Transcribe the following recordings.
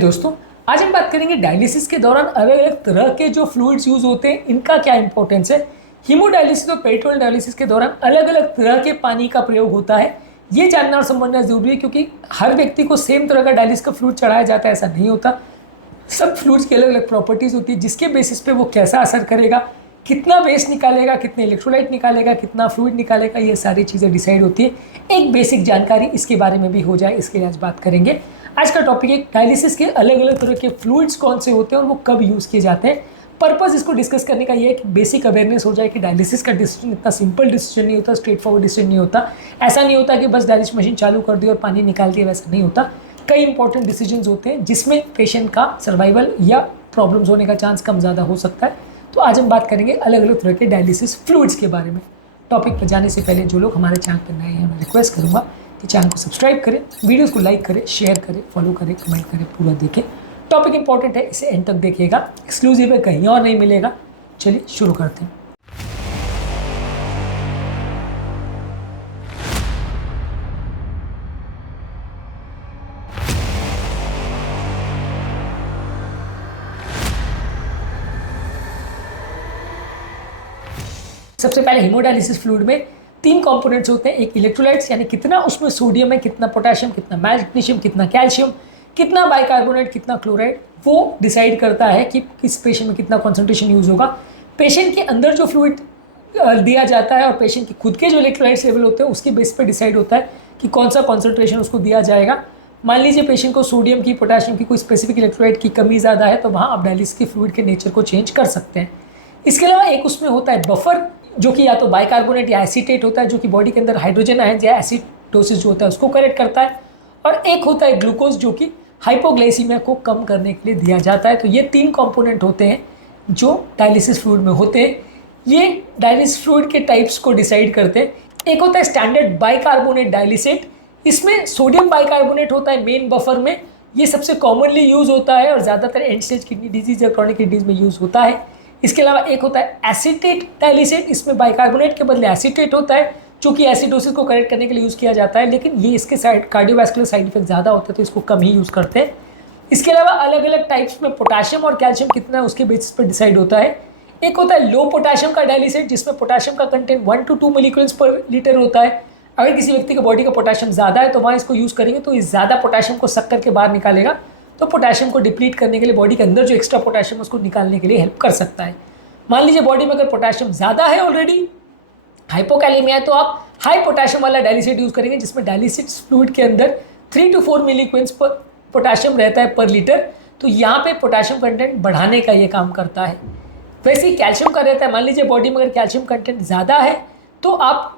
दोस्तों, आज हम बात करेंगे डायलिसिस के दौरान अलग अलग तरह के जो फ्लूइड्स यूज होते हैं इनका क्या इंपॉर्टेंस है। हीमोडायलिसिस और पेरिटोनियल डायलिसिस के दौरान अलग अलग तरह के पानी का प्रयोग होता है। ये जानना और समझना जरूरी है क्योंकि हर व्यक्ति को सेम तरह का डायलिसिस का फ्लूइड चढ़ाया जाता है, ऐसा नहीं होता। सब फ्लूइड्स की अलग अलग प्रॉपर्टीज होती है जिसके बेसिस पे वो कैसा असर करेगा, कितना वेस्ट निकालेगा, कितने इलेक्ट्रोलाइट निकालेगा, कितना फ्लूइड निकालेगा, ये सारी चीज़ें डिसाइड होती है। एक बेसिक जानकारी इसके बारे में भी हो जाए, इसके लिए आज बात करेंगे। आज का टॉपिक है डायलिसिस के अलग अलग तरह के फ्लूइड्स कौन से होते हैं और वो कब यूज़ किए जाते हैं। पर्पस इसको डिस्कस करने का ये है कि बेसिक अवेयरनेस हो जाए कि डायलिसिस का डिसीजन इतना सिंपल डिसीजन नहीं होता, स्ट्रेट फॉरवर्ड डिसीजन नहीं होता। ऐसा नहीं होता कि बस डायलिसिस मशीन चालू कर दी और पानी निकाल दिया, वैसा नहीं होता। कई इंपॉर्टेंट डिसीजंस होते हैं जिसमें पेशेंट का सर्वाइवल या प्रॉब्लम्स होने का चांस कम ज़्यादा हो सकता है। तो आज हम बात करेंगे अलग अलग तरह के डायलिसिस फ्लूइड्स के बारे में। टॉपिक पर जाने से पहले जो लोग हमारे चैनल पर नए हैं मैं रिक्वेस्ट करूँगा कि चैनल को सब्सक्राइब करें, वीडियोस को लाइक करें, शेयर करें, फॉलो करें, कमेंट करें, पूरा देखें। टॉपिक इंपॉर्टेंट है, इसे एंड तक देखिएगा, एक्सक्लूसिव है, कहीं और नहीं मिलेगा। चलिए शुरू करते हैं। सबसे पहले हीमोडायलिसिस फ्लूइड में 3 कंपोनेंट्स होते हैं। एक इलेक्ट्रोलाइट्स यानी कितना उसमें सोडियम है, कितना पोटेशियम, कितना मैग्नीशियम, कितना कैल्शियम, कितना बाइकार्बोनेट, कितना क्लोराइड, वो डिसाइड करता है कि किस पेशेंट में कितना कॉन्सेंट्रेशन यूज होगा। पेशेंट के अंदर जो फ्लूइड दिया जाता है और पेशेंट के खुद के जो इलेक्ट्रोलाइट्स लेवल होते हैं उसके बेस पर डिसाइड होता है कि कौन सा कॉन्सेंट्रेशन उसको दिया जाएगा। मान लीजिए पेशेंट को सोडियम की, पोटेशियम की कोई स्पेसिफिक इलेक्ट्रोलाइट की कमी ज़्यादा है तो वहाँ आप डायलिसिस के फ्लूइड के नेचर को चेंज कर सकते हैं। इसके अलावा एक उसमें होता है बफर, जो कि या तो बाइकार्बोनेट या एसीटेट होता है, जो कि बॉडी के अंदर हाइड्रोजन आयन या एसिडोसिस जो होता है उसको करेक्ट करता है। और एक होता है ग्लूकोज, जो कि हाइपोग्लाइसीमिया को कम करने के लिए दिया जाता है। तो ये 3 कंपोनेंट होते हैं जो डायलिसिस फ्लूइड में होते हैं। ये डायलिसिस फ्लूइड के टाइप्स को डिसाइड करते हैं। एक होता है स्टैंडर्ड बाइकार्बोनेट डायलिसेट, इसमें सोडियम बाइकार्बोनेट होता है मेन बफर में। ये सबसे कॉमनली यूज होता है और ज़्यादातर एंड स्टेज किडनी डिजीज या क्रॉनिक किडनी में यूज होता है। इसके अलावा एक होता है एसीटेट डायलिसेट, इसमें बाइकार्बोनेट के बदले एसीटेट होता है, जो कि एसिडोसिस को करेक्ट करने के लिए यूज़ किया जाता है, लेकिन ये इसके साइड कार्डियोवैस्कुलर साइड इफेक्ट ज़्यादा होते हैं तो इसको कम ही यूज़ करते हैं। इसके अलावा अलग अलग टाइप्स में पोटाशियम और कैल्शियम कितना है उसके बेसिस पर डिसाइड होता है। एक होता है लो पोटाशियम का डायलिसेट, जिसमें पोटाशियम का कंटेंट 1 to 2 मिलीग्राम्स पर लीटर होता है। अगर किसी व्यक्ति का बॉडी का पोटाशियम ज़्यादा है तो वहाँ इसको यूज़ करेंगे तो इस ज़्यादा पोटाशियम को सक करके बाहर निकालेगा, तो पोटाशियम को डिप्लीट करने के लिए बॉडी के अंदर जो एक्स्ट्रा पोटाशियम उसको निकालने के लिए हेल्प कर सकता है। मान लीजिए बॉडी में अगर पोटाशियम ज़्यादा है, ऑलरेडी हाइपोकैलेमिया है, तो आप हाई पोटाशियम वाला डायलिसेट यूज़ करेंगे, जिसमें डायलिसिस फ्लूइड के अंदर 3 to 4 मिलीग्राम्स पर पोटाशियम रहता है पर लीटर। तो यहाँ पे पोटाशियम कंटेंट बढ़ाने का ये काम करता है। वैसे ही कैल्शियम का रहता है। मान लीजिए बॉडी में अगर कैल्शियम कंटेंट ज़्यादा है तो आप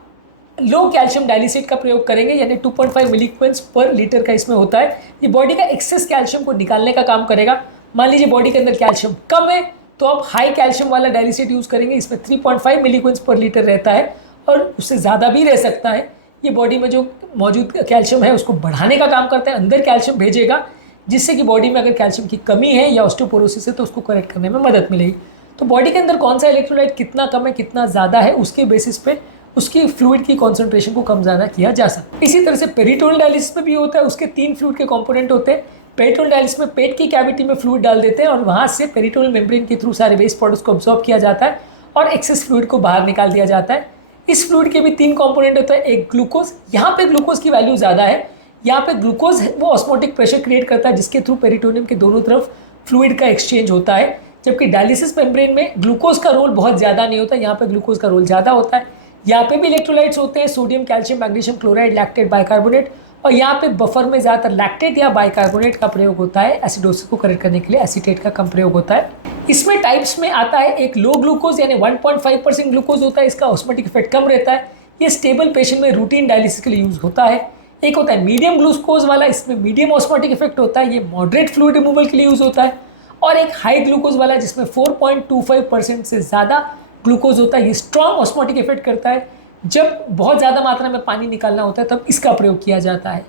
लो कैल्शियम डायलिसेट का प्रयोग करेंगे, यानी 2.5 मिलीग्राम्स पर लीटर का इसमें होता है। ये बॉडी का एक्सेस कैल्शियम को निकालने का काम करेगा। मान लीजिए बॉडी के अंदर कैल्शियम कम है तो आप हाई कैल्शियम वाला डायलिसेट यूज़ करेंगे, इसमें 3.5 मिलीग्राम्स पर लीटर रहता है और उससे ज़्यादा भी रह सकता है। ये बॉडी में जो मौजूद कैल्शियम है उसको बढ़ाने का काम करता है, अंदर कैल्शियम भेजेगा, जिससे कि बॉडी में अगर कैल्शियम की कमी है या ऑस्टियोपोरोसिस है तो उसको करेक्ट करने में मदद मिलेगी। तो बॉडी के अंदर कौन सा इलेक्ट्रोलाइट कितना कम है, कितना ज़्यादा है, उसके बेसिस पे उसकी फ्लूइड की कॉन्सेंट्रेशन को कम ज़्यादा किया जा सकता है। इसी तरह से पेरिटोनियल डायलिसिस में भी होता है। उसके 3 फ्लूइड के कंपोनेंट होते हैं। पेरिटोनियल डायलिसिस में पेट की कैविटी में फ्लूइड डाल देते हैं और वहाँ से पेरिटोनियल मेम्ब्रेन के थ्रू सारे वेस्ट प्रोडक्ट्स को अब्सॉर्ब किया जाता है और एक्सेस फ्लूइड को बाहर निकाल दिया जाता है। इस फ्लूइड के भी 3 कंपोनेंट होता है। एक ग्लूकोज, यहाँ पे ग्लूकोज की वैल्यू ज़्यादा है। यहाँ पे ग्लूकोज वो ऑस्मोटिक प्रेशर क्रिएट करता है जिसके थ्रू पेरिटोनियम के दोनों तरफ फ्लूइड का एक्सचेंज होता है, जबकि डायलिसिस मेम्ब्रेन में ग्लूकोज का रोल बहुत ज़्यादा नहीं होता, यहाँ पे ग्लूकोज का रोल ज़्यादा होता है। यहाँ पे भी इलेक्ट्रोलाइट्स होते हैं, sodium, calcium, magnesium, chloride, lactate, bicarbonate, और यहाँ पे बफर में ज़्यादातर लैक्टेट या बाइकार्बोनेट का प्रयोग होता है। एसिडोसिस को करेक्ट करने के लिए एसीटेट का कम प्रयोग होता है। इसमें टाइप्स में आता है एक लो ग्लूकोज यानी 1.5% ग्लूकोज होता है, इसका ऑस्मोटिक इफेक्ट कम रहता है। ये स्टेबल पेशेंट में रूटीन डायलिसिस के लिए यूज़ होता है। एक होता है मीडियम ग्लूकोज वाला, इसमें मीडियम ऑस्मोटिक इफेक्ट होता है, ये मॉडरेट फ्लूइड रिमूवल के लिए यूज़ होता है। और एक हाई ग्लूकोज वाला जिसमें 4.25% से ज़्यादा ग्लूकोज होता है, ये स्ट्रॉन्ग ऑस्मोटिक इफेक्ट करता है। जब बहुत ज़्यादा मात्रा में पानी निकालना होता है तब इसका प्रयोग किया जाता है।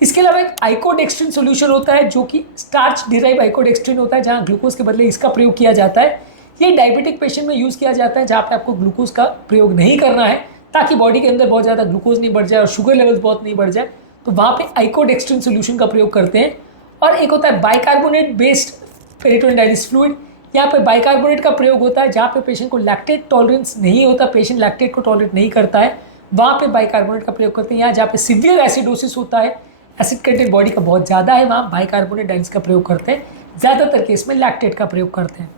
इसके अलावा एक आइकोडेक्स्ट्रिन सोल्यूशन होता है, जो कि स्टार्च डिराइव आइकोडेक्स्ट्रिन होता है, जहाँ ग्लूकोज के बदले इसका प्रयोग किया जाता है। ये डायबिटिक पेशेंट में यूज़ किया जाता है, जहाँ पे आपको ग्लूकोज का प्रयोग नहीं करना है, ताकि बॉडी के अंदर बहुत ज़्यादा ग्लूकोज नहीं बढ़ जाए और शुगर लेवल्स बहुत नहीं बढ़ जाए, तो वहाँ पे आइकोडेक्स्ट्रिन सोल्यूशन का प्रयोग करते हैं। और एक होता है bicarbonate based peritoneal dialysis fluid. यहाँ पे बाइकार्बोनेट का प्रयोग होता है जहाँ पे पेशेंट को लैक्टेट टॉलरेंस नहीं होता, पेशेंट लैक्टेट को टॉलरेट नहीं करता है, वहाँ पे बाइकार्बोनेट का प्रयोग करते हैं। यहाँ जहाँ पे सीवियर एसिडोसिस होता है, एसिड कंटेंट बॉडी का बहुत ज़्यादा है, वहाँ बाइकार्बोनेट डायलिसिस का प्रयोग करते हैं। ज़्यादातर केस में लैक्टेट का प्रयोग करते हैं।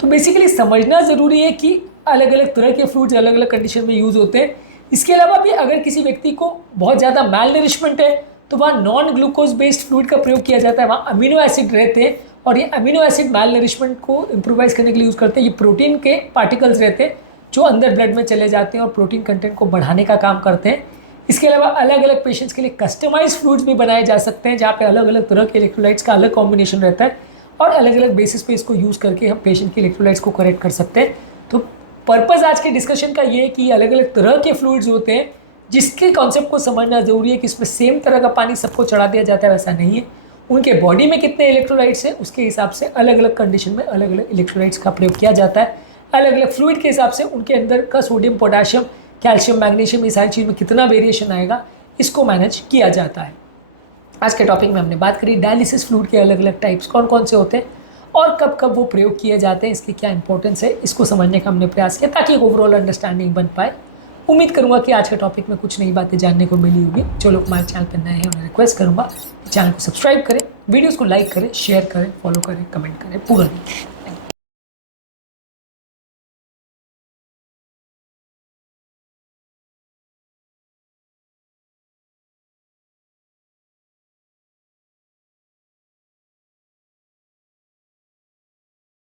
तो बेसिकली समझना ज़रूरी है कि अलग अलग तरह के फ्रूट्स अलग अलग कंडीशन में यूज़ होते हैं। इसके अलावा भी अगर किसी व्यक्ति को बहुत ज़्यादा मैल नरिशमेंट है तो वहाँ नॉन ग्लूकोज बेस्ड फ्लूइड का प्रयोग किया जाता है, वहाँ अमीनो एसिड रहते हैं और ये अमीनो एसिड मैल नरिशमेंट को इम्प्रोवाइज करने के लिए यूज़ करते हैं। ये प्रोटीन के पार्टिकल्स रहते हैं जो अंदर ब्लड में चले जाते हैं और प्रोटीन कंटेंट को बढ़ाने का काम करते हैं। इसके अलावा अलग अलग पेशेंट्स के लिए कस्टमाइज फ्रूट्स भी बनाए जा सकते हैं जहाँ पे अलग अलग तरह के इलेक्ट्रोलाइट्स का अलग कॉम्बिनेशन रहता है और अलग अलग बेसिस पे इसको यूज़ करके हम पेशेंट के इलेक्ट्रोलाइट्स को करेक्ट कर सकते हैं। तो पर्पज़ आज के डिस्कशन का ये है कि अलग अलग तरह के फ्लूइड्स होते हैं जिसके कॉन्सेप्ट को समझना ज़रूरी है कि इसमें सेम तरह का पानी सबको चढ़ा दिया जाता है, वैसा नहीं है। उनके बॉडी में कितने इलेक्ट्रोलाइट्स हैं उसके हिसाब से अलग अलग कंडीशन में अलग अलग इलेक्ट्रोलाइट्स का प्रयोग किया जाता है। अलग अलग फ्लूइड के हिसाब से उनके अंदर का सोडियम, पोटाशियम, कैल्शियम, मैग्नीशियम, ये सारी चीज़ में कितना वेरिएशन आएगा इसको मैनेज किया जाता है। आज के टॉपिक में हमने बात करी डायलिसिस फ्लूइड के अलग अलग टाइप्स कौन कौन से होते हैं और कब कब वो प्रयोग किए जाते हैं, इसकी क्या इंपॉर्टेंस है, इसको समझने का हमने प्रयास किया ताकि एक ओवरऑल अंडरस्टैंडिंग बन पाए। उम्मीद करूंगा कि आज के टॉपिक में कुछ नई बातें जानने को मिली होगी। जो लोग हमारे चैनल पर नए हैं उन्हें रिक्वेस्ट करूंगा कि चैनल को सब्सक्राइब करें, वीडियोज़ को लाइक करें, शेयर करें, फॉलो करें, कमेंट करें, पूरा दिन।